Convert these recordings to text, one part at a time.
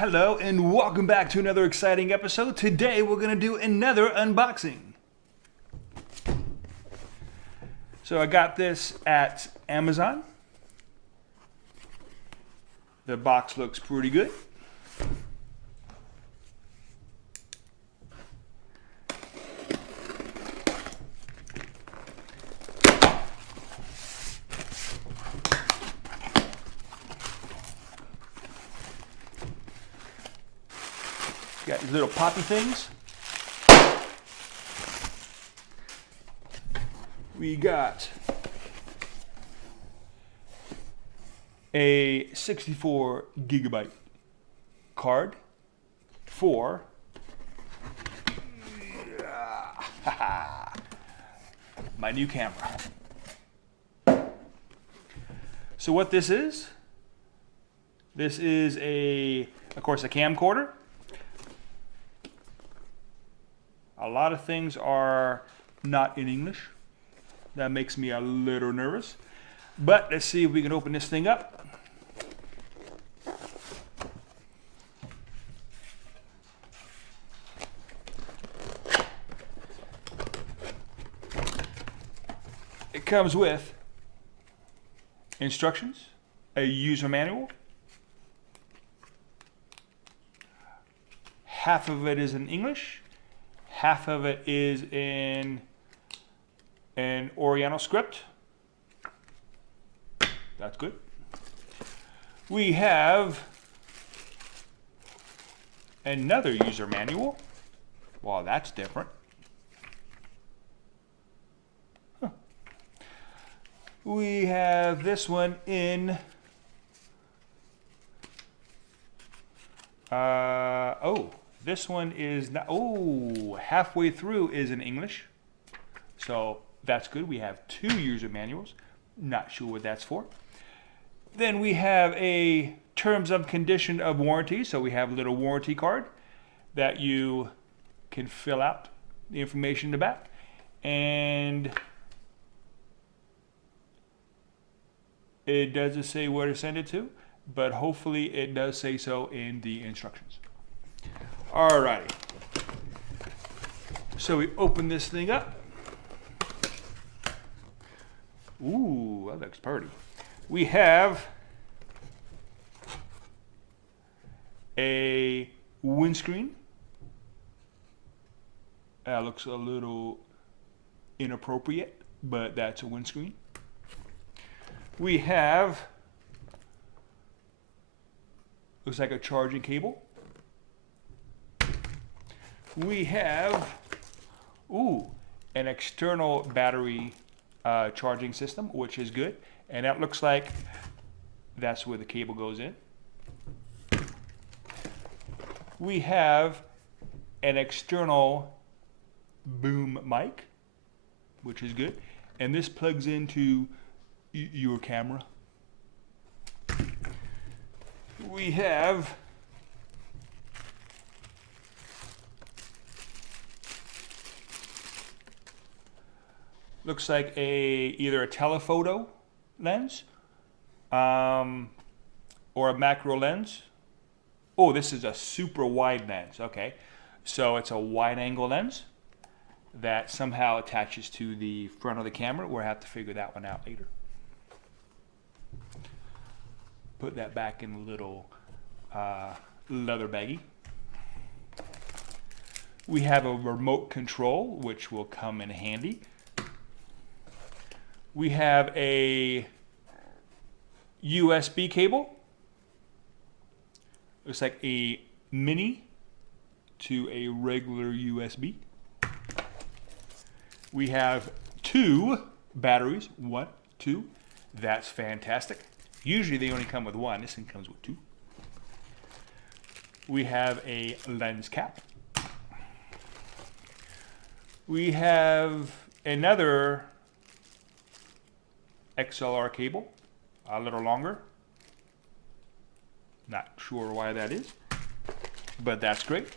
Hello and welcome back to another exciting episode. Today we're going to do another unboxing. So I got this at Amazon. The box looks pretty good. Got these little poppy things. We got a 64 gigabyte card for my new camera. So what this is of course, a camcorder. A lot of things are not in English. That makes me a little nervous. But let's see if we can open this thing up. It comes with instructions, a user manual. Half of it is in English. Half of it is in an Oriental script. That's good. We have another user manual. Well, that's different. Huh. We have this one in this one is not, halfway through is in English. So that's good. We have two user manuals. Not sure what that's for. Then we have a terms and condition of warranty. So we have a little warranty card that you can fill out the information in the back. And it doesn't say where to send it to, but hopefully it does say so in the instructions. Alrighty. So we open this thing up. Ooh, that looks pretty. We have a windscreen. That looks a little inappropriate, but that's a windscreen. We have, looks like a charging cable. We have, an external battery charging system, which is good. And that looks like that's where the cable goes in. We have an external boom mic, which is good. And this plugs into your camera. We have looks like either a telephoto lens or a macro lens. Oh, this is a super wide lens. Okay, so it's a wide angle lens that somehow attaches to the front of the camera. We'll have to figure that one out later. Put that back in a little leather baggie. We have a remote control, which will come in handy. We have a USB cable. Looks like a mini to a regular USB. We have two batteries, 1, 2. That's fantastic. Usually they only come with one. This one comes with 2. We have a lens cap. We have another XLR cable, a little longer. Not sure why that is, but that's great.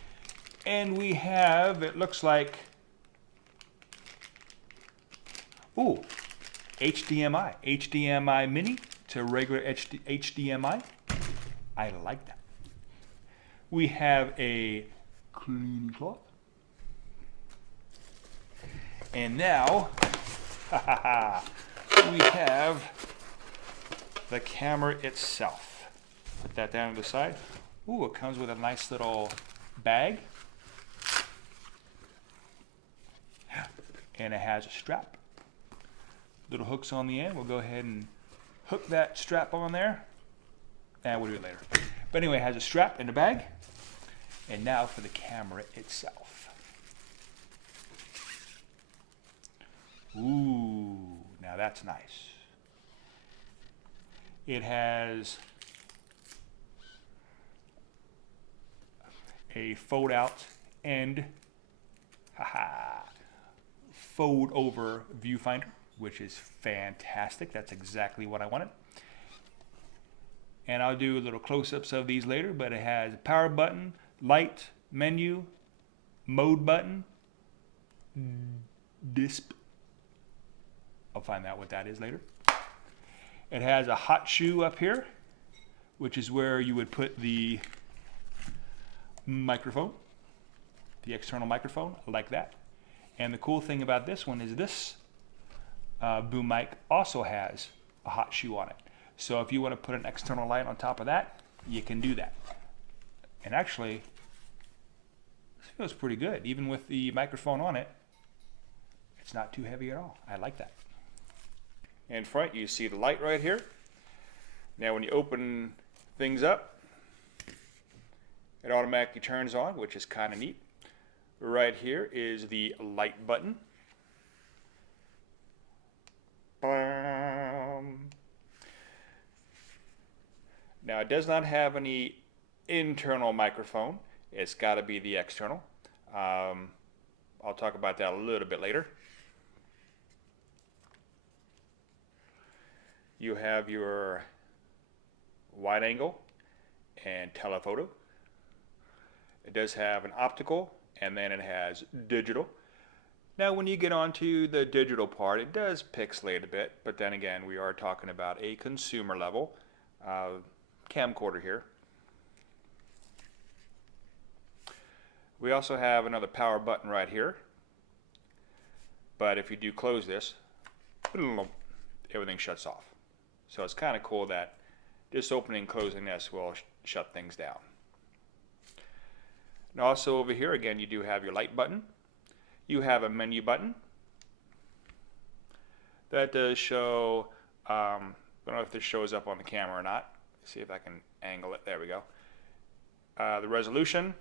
And we have, it looks like, HDMI mini to regular HDMI. I like that. We have a cleaning cloth. And now, we have the camera itself. Put that down to the side. Ooh, it comes with a nice little bag. And it has a strap. Little hooks on the end. We'll go ahead and hook that strap on there. And we'll do it later. But anyway, it has a strap and a bag. And now for the camera itself. Ooh, now that's nice. It has a fold out and fold over viewfinder, which is fantastic. That's exactly what I wanted. And I'll do little close-ups of these later, but it has a power button, light, menu, mode button, disp. I'll find out what that is later. It has a hot shoe up here, which is where you would put the microphone, the external microphone, like that. And the cool thing about this one is this boom mic also has a hot shoe on it. So if you want to put an external light on top of that, you can do that. And actually, this feels pretty good. Even with the microphone on it, it's not too heavy at all. I like that. In front, you see the light right here. Now when you open things up, it automatically turns on, which is kind of neat. Right here is the light button. Now it does not have any internal microphone. It's got to be the external. I'll talk about that a little bit later. You have your wide angle and telephoto. It does have an optical, and then it has digital. Now when you get onto the digital part, it does pixelate a bit, but then again, we are talking about a consumer level camcorder here. We also have another power button right here, but if you do close this, everything shuts off. So it's kind of cool that just opening and closing this will shut things down. And also over here again, you do have your light button. You have a menu button. That does show, I don't know if this shows up on the camera or not. Let's see if I can angle it. There we go. The resolution.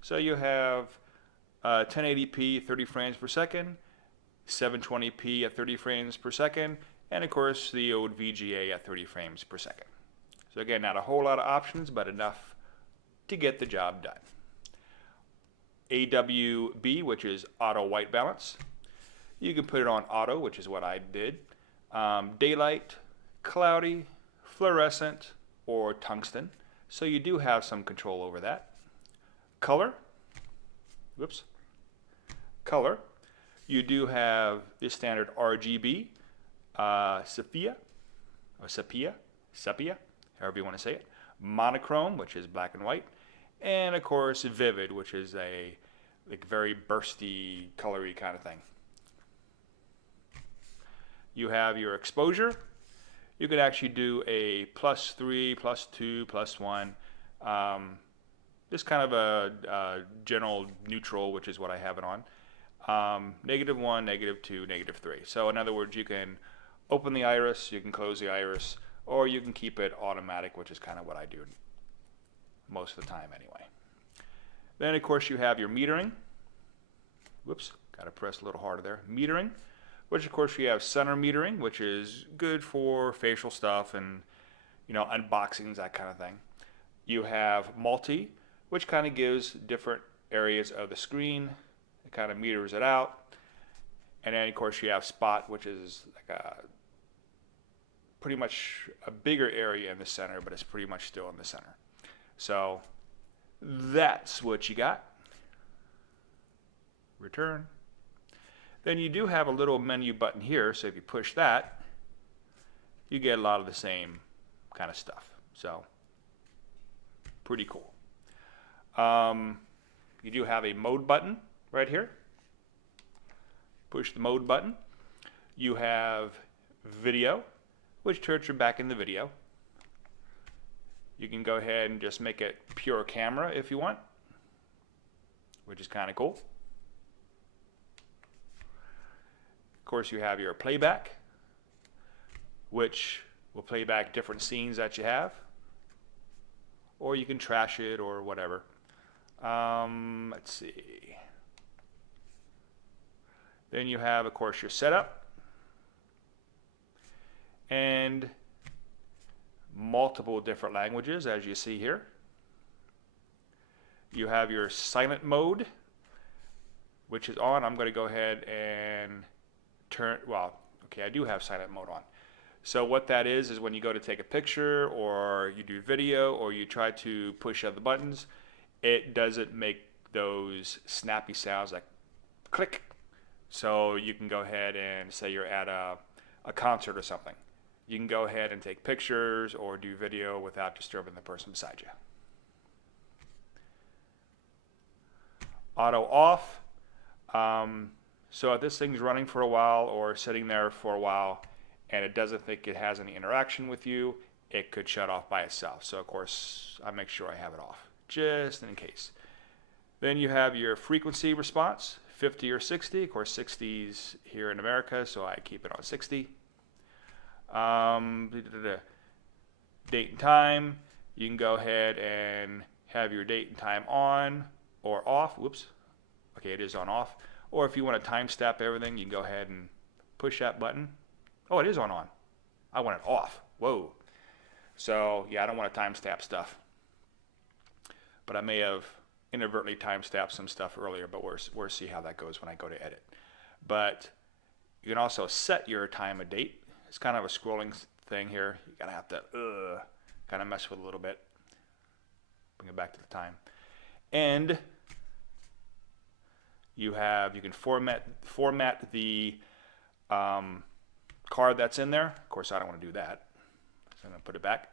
So you have 1080p 30 frames per second, 720p at 30 frames per second, and of course the old VGA at 30 frames per second. So again, not a whole lot of options, but enough to get the job done. AWB, which is auto white balance. You can put it on auto, which is what I did. Daylight, cloudy, fluorescent, or tungsten. So you do have some control over that. Color. Whoops. Color. You do have the standard RGB, sepia, however you want to say it. Monochrome, which is black and white. And of course, vivid, which is a very bursty, colory kind of thing. You have your exposure. You could actually do a +3, +2, +1. Just kind of a general neutral, which is what I have it on. -1, -2, -3. So in other words, you can open the iris, you can close the iris, or you can keep it automatic, which is kind of what I do most of the time anyway. Then of course you have your metering. Whoops, got to press a little harder there. Metering, which of course you have center metering, which is good for facial stuff and unboxings, that kind of thing. You have multi, which kind of gives different areas of the screen. It kind of meters it out. And then of course you have spot, which is like pretty much a bigger area in the center, but it's pretty much still in the center. So that's what you got. Return. Then you do have a little menu button here, so if you push that, you get a lot of the same kind of stuff. So Pretty cool. You do have a mode button right here. Push the mode button. You have video, which turns you back into video. You can go ahead and just make it pure camera if you want, which is kind of cool. Of course, you have your playback, which will play back different scenes that you have, or you can trash it or whatever. Let's see. Then you have, of course, your setup and multiple different languages, as you see here. You have your silent mode, which is on. I'm going to go ahead and turn, well, okay, I do have silent mode on. So what that is when you go to take a picture or you do video or you try to push other buttons, it doesn't make those snappy sounds like click. So you can go ahead and say you're at a concert or something. You can go ahead and take pictures or do video without disturbing the person beside you. Auto off. So if this thing's running for a while or sitting there for a while and it doesn't think it has any interaction with you, it could shut off by itself. So of course, I make sure I have it off, just in case. Then you have your frequency response, 50 or 60. Of course, 60's here in America, so I keep it on 60. Date and time, you can go ahead and have your date and time on or off. Whoops. Okay, it is on off. Or if you want to time stamp everything, you can go ahead and push that button. Oh, it is on. I want it off. Whoa. So, yeah, I don't want to time stamp stuff. But I may have inadvertently time stamped some stuff earlier, but we'll see how that goes when I go to edit. But you can also set your time and date. It's kind of a scrolling thing here. You're going to have to kind of mess with it a little bit. Bring it back to the time. And you can format the card that's in there. Of course, I don't want to do that, so I'm going to put it back.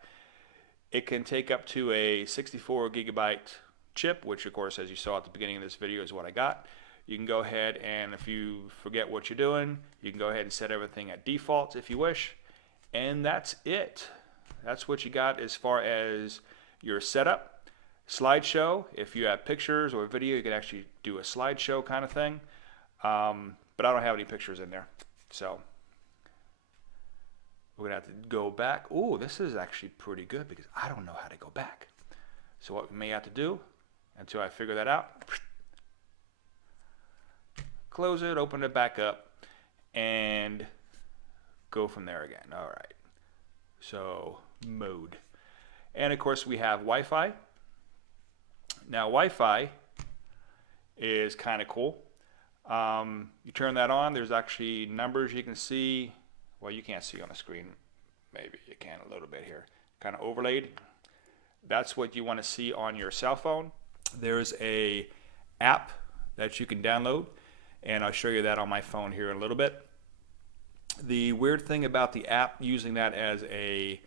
It can take up to a 64 gigabyte chip, which of course, as you saw at the beginning of this video, is what I got. You can go ahead and if you forget what you're doing, you can go ahead and set everything at default if you wish. And that's it. That's what you got as far as your setup. Slideshow, if you have pictures or video, you can actually do a slideshow kind of thing. But I don't have any pictures in there. So we're going to have to go back. Oh, this is actually pretty good because I don't know how to go back. So what we may have to do until I figure that out, close it, open it back up, and go from there again. All right. So mode. And of course we have Wi-Fi. Now Wi-Fi is kind of cool. You turn that on, there's actually numbers you can see. Well, you can't see on the screen. Maybe you can a little bit here. Kind of overlaid. That's what you want to see on your cell phone. There's a app that you can download, and I'll show you that on my phone here in a little bit. The weird thing about the app, using that as a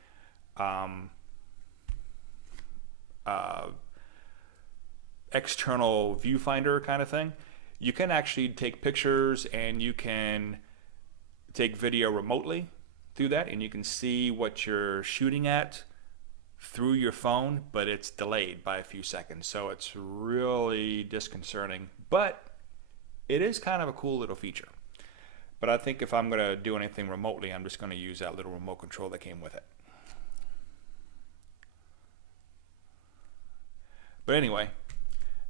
external viewfinder kind of thing, you can actually take pictures and you can take video remotely through that, and you can see what you're shooting at through your phone, but it's delayed by a few seconds, so it's really disconcerting, but it is kind of a cool little feature. But I think if I'm going to do anything remotely, I'm just going to use that little remote control that came with it. But anyway,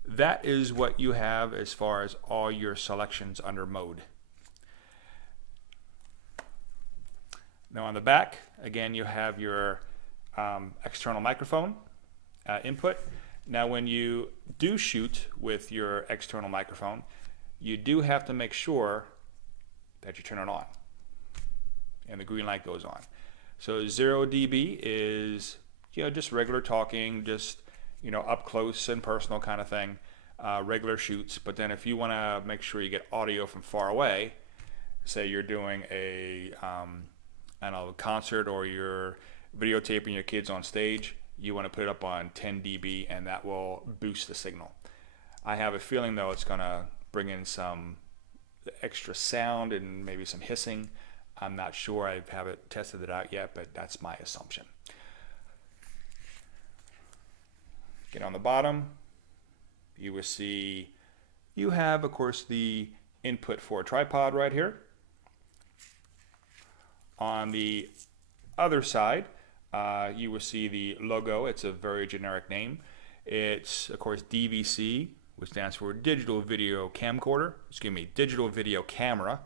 that is what you have as far as all your selections under mode. Now on the back, again, you have your external microphone input. Now when you do shoot with your external microphone, you do have to make sure that you turn it on and the green light goes on. So 0 dB is, just regular talking, just, up close and personal kind of thing, regular shoots. But then if you want to make sure you get audio from far away, say you're doing a concert or you're videotaping your kids on stage, you want to put it up on 10 dB, and that will boost the signal. I have a feeling though it's going to bring in some extra sound and maybe some hissing. I'm not sure, I haven't tested it out yet, but that's my assumption. Get on the bottom, you will see you have, of course, the input for a tripod right here. On the other side, you will see the logo. It's a very generic name. It's, of course, DVC, which stands for Digital Video Camcorder. Excuse me, Digital Video Camera.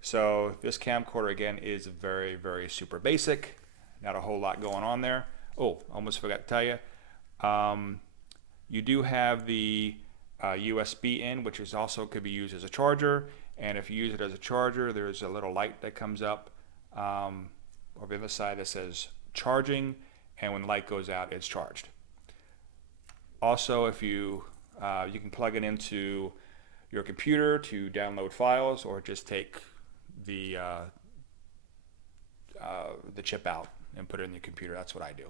So this camcorder, again, is very, very super basic. Not a whole lot going on there. Oh, almost forgot to tell you. You do have the USB in, which is also could be used as a charger. And if you use it as a charger, there's a little light that comes up over the other side that says charging, and when the light goes out, it's charged. Also, if you can plug it into your computer to download files, or just take the chip out and put it in your computer. That's what I do.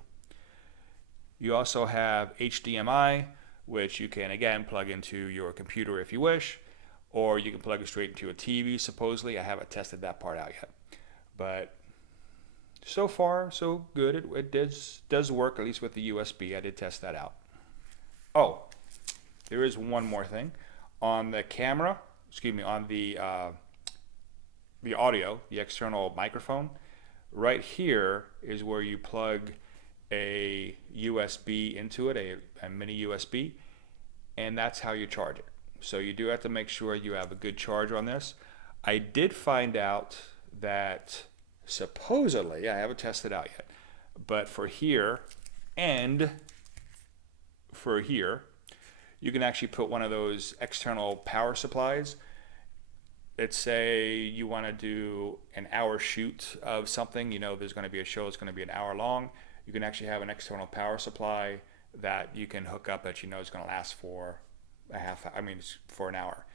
You also have HDMI, which you can again plug into your computer if you wish, or you can plug it straight into a TV. Supposedly, I haven't tested that part out yet, but so far so good. It does work, at least with the USB. I did test that out. Oh, there is one more thing on the camera. Excuse me, on the audio, the external microphone. Right here is where you plug a USB into it, a mini USB, and that's how you charge it. So you do have to make sure you have a good charge on this. I did find out that supposedly, I haven't tested out yet, but for here and for here, you can actually put one of those external power supplies. Let's say you want to do an hour shoot of something, you know, there's going to be a show that's going to be an hour long. You can actually have an external power supply that you can hook up that you know is going to last for for an hour.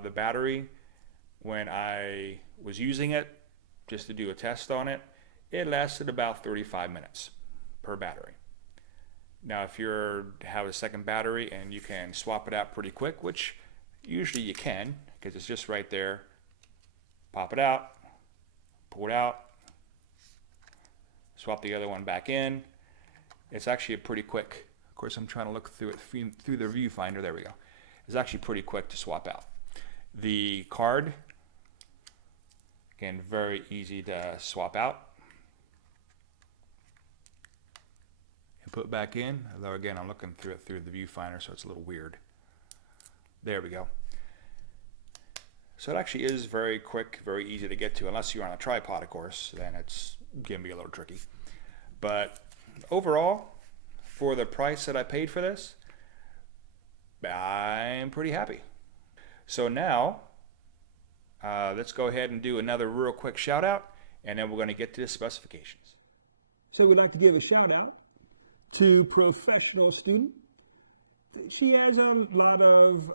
The battery, when I was using it just to do a test on it, it lasted about 35 minutes per battery. Now, if you have a second battery and you can swap it out pretty quick, which usually you can, because it's just right there, pop it out, pull it out, swap the other one back in. It's actually pretty quick. Of course, I'm trying to look through it through the viewfinder. There we go. It's actually pretty quick to swap out. The card, again, very easy to swap out and put back in. Although again, I'm looking through it through the viewfinder, so it's a little weird. There we go. So it actually is very quick, very easy to get to, unless you're on a tripod, of course, then it's going to be a little tricky. But overall, for the price that I paid for this, I'm pretty happy. So now, let's go ahead and do another real quick shout out, and then we're going to get to the specifications. So we'd like to give a shout out to Professional Student. She has a lot of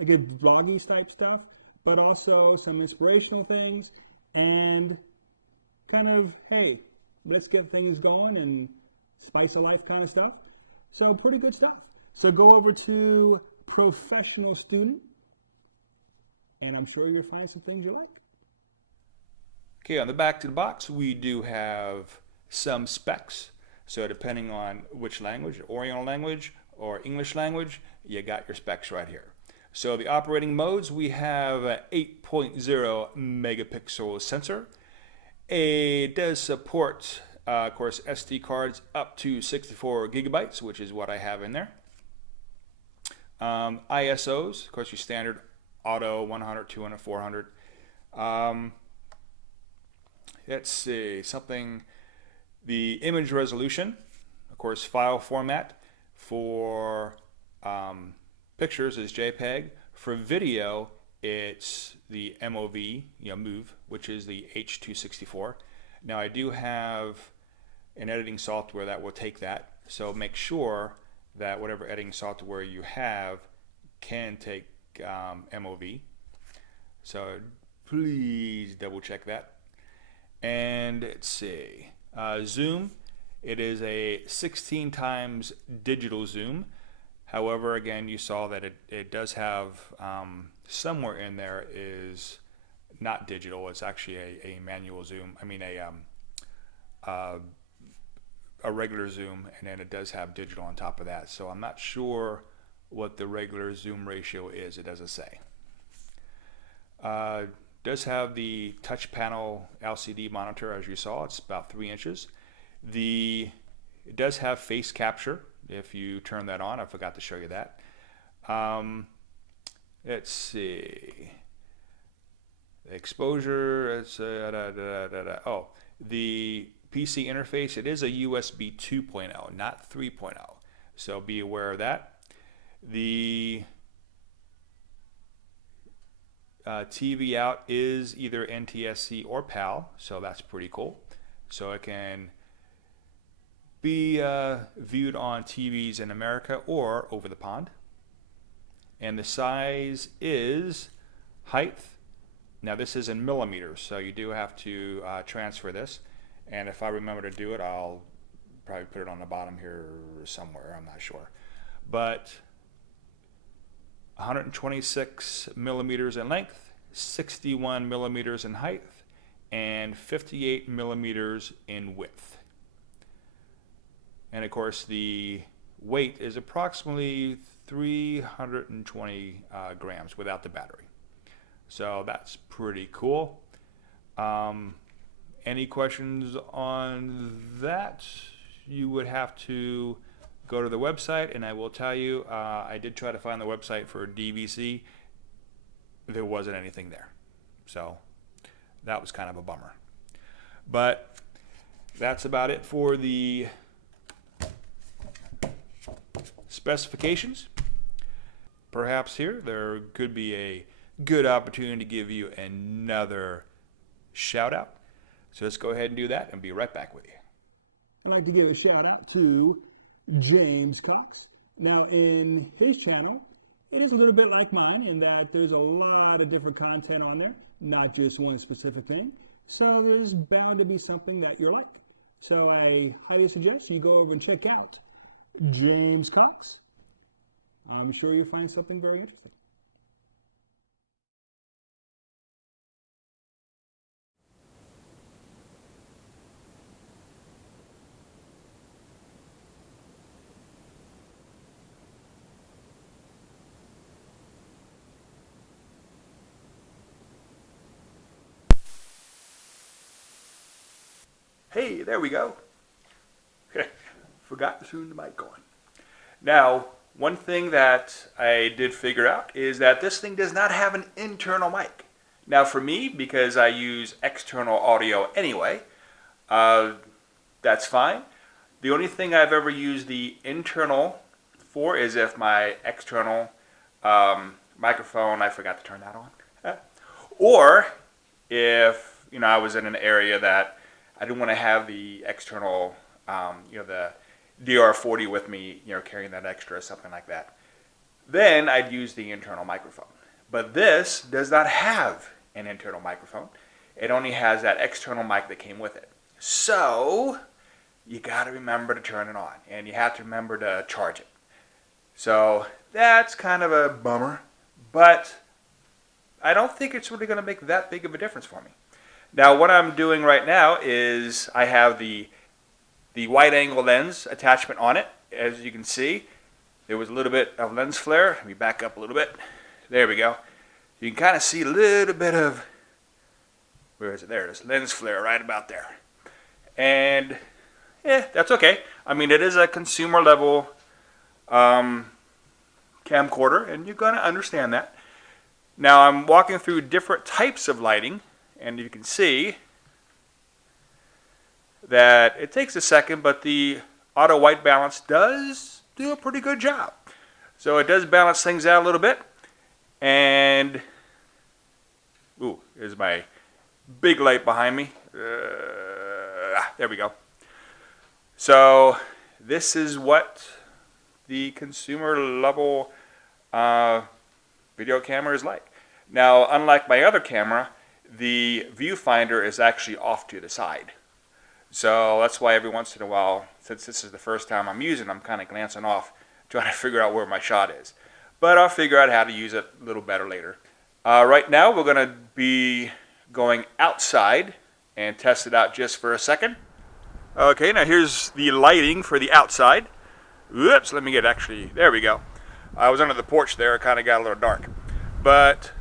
again, vloggy type stuff, but also some inspirational things and kind of, hey, let's get things going and spice of life kind of stuff. So pretty good stuff. So go over to Professional Student, and I'm sure you'll find some things you like. Okay, on the back to the box, we do have some specs. So depending on which language, Oriental language or English language, you got your specs right here. So the operating modes, we have an 8.0 megapixel sensor. It does support, of course, SD cards up to 64 gigabytes, which is what I have in there. ISOs, of course, your standard auto 100, 200, 400. Let's see, the image resolution, of course, file format for pictures is JPEG. For video, it's the MOV, move, which is the H.264. Now I do have an editing software that will take that, so make sure that whatever editing software you have can take MOV. So please double check that. And let's see, zoom, It is a 16 times digital zoom. However, again, you saw that it does have somewhere in there is not digital. It's actually a manual zoom. I mean a regular zoom, and then it does have digital on top of that. So I'm not sure what the regular zoom ratio is. It doesn't say. Does have the touch panel LCD monitor, as you saw. It's about 3 inches. It does have face capture if you turn that on. I forgot to show you that. Let's see. Exposure. It's oh, the PC interface. It is a USB 2.0, not 3.0. So be aware of that. The TV out is either NTSC or PAL, so that's pretty cool. So it can be viewed on TVs in America or over the pond. And the size is height. Now this is in millimeters, so you do have to transfer this. And if I remember to do it, I'll probably put it on the bottom here somewhere. I'm not sure. But 126 millimeters in length, 61 millimeters in height, and 58 millimeters in width. And of course, the weight is approximately 320 grams without the battery. So that's pretty cool. Any questions on that? You would have to go to the website, and I will tell you, I did try to find the website for DVC. There wasn't anything there. So that was kind of a bummer. But that's about it for the specifications. Perhaps here there could be a good opportunity to give you another shout out. So let's go ahead and do that and be right back with you. I'd like to give a shout out to James Cox. Now, in his channel, it is a little bit like mine in that there's a lot of different content on there, not just one specific thing. So there's bound to be something that you're like. So I highly suggest you go over and check out James Cox. I'm sure you'll find something very interesting. Hey, there we go. Forgot to turn the mic on. Now, one thing that I did figure out is that this thing does not have an internal mic. Now for me, because I use external audio anyway, that's fine. The only thing I've ever used the internal for is if my external microphone, I forgot to turn that on. Or if, I was in an area that I didn't want to have the external, the DR40 with me, carrying that extra, something like that. Then I'd use the internal microphone. But this does not have an internal microphone. It only has that external mic that came with it. So you got to remember to turn it on, and you have to remember to charge it. So that's kind of a bummer, but I don't think it's really going to make that big of a difference for me. Now what I'm doing right now is I have the wide angle lens attachment on it. As you can see, there was a little bit of lens flare. Let me back up a little bit. There we go. You can kind of see a little bit of, where is it? There it is, lens flare right about there. And that's okay. I mean, it is a consumer level camcorder, and you're going to understand that. Now I'm walking through different types of lighting, and you can see that it takes a second, but the auto white balance does do a pretty good job. So it does balance things out a little bit. And, ooh, here's my big light behind me. There we go. So this is what the consumer level video camera is like. Now, unlike my other camera, the viewfinder is actually off to the side. So that's why every once in a while, since this is the first time I'm using, I'm kind of glancing off, trying to figure out where my shot is. But I'll figure out how to use it a little better later. Right now, we're going to be going outside and test it out just for a second. Okay, now here's the lighting for the outside. Whoops, let me get there we go. I was under the porch there, it kind of got a little dark. But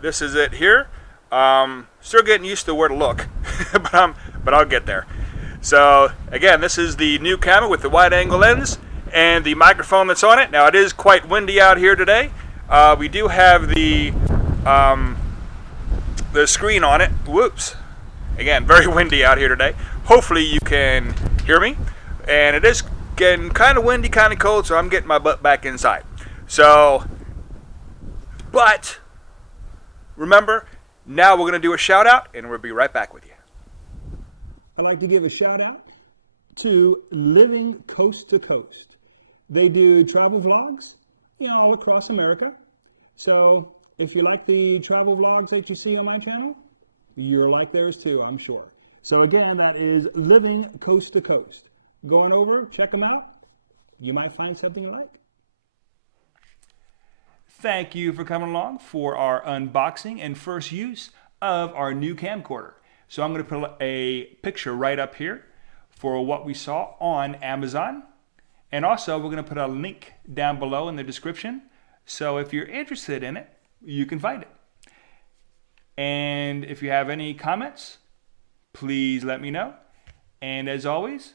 this is it here. Still getting used to where to look, but I'll get there. So again, this is the new camera with the wide angle lens and the microphone that's on it. Now it is quite windy out here today. We do have the screen on it. Whoops. Again, very windy out here today. Hopefully you can hear me. And it is getting kind of windy, kind of cold, so I'm getting my butt back inside. So, but remember, now we're going to do a shout out and we'll be right back with you. I'd like to give a shout out to Living Coast to Coast. They do travel vlogs, all across America. So if you like the travel vlogs that you see on my channel, you're like theirs too, I'm sure. So again, that is Living Coast to Coast. Go on over, check them out. You might find something you like. Thank you for coming along for our unboxing and first use of our new camcorder. So I'm going to put a picture right up here for what we saw on Amazon. And also we're going to put a link down below in the description. So if you're interested in it, you can find it. And if you have any comments, please let me know. And as always,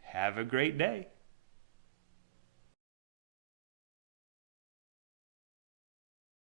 have a great day.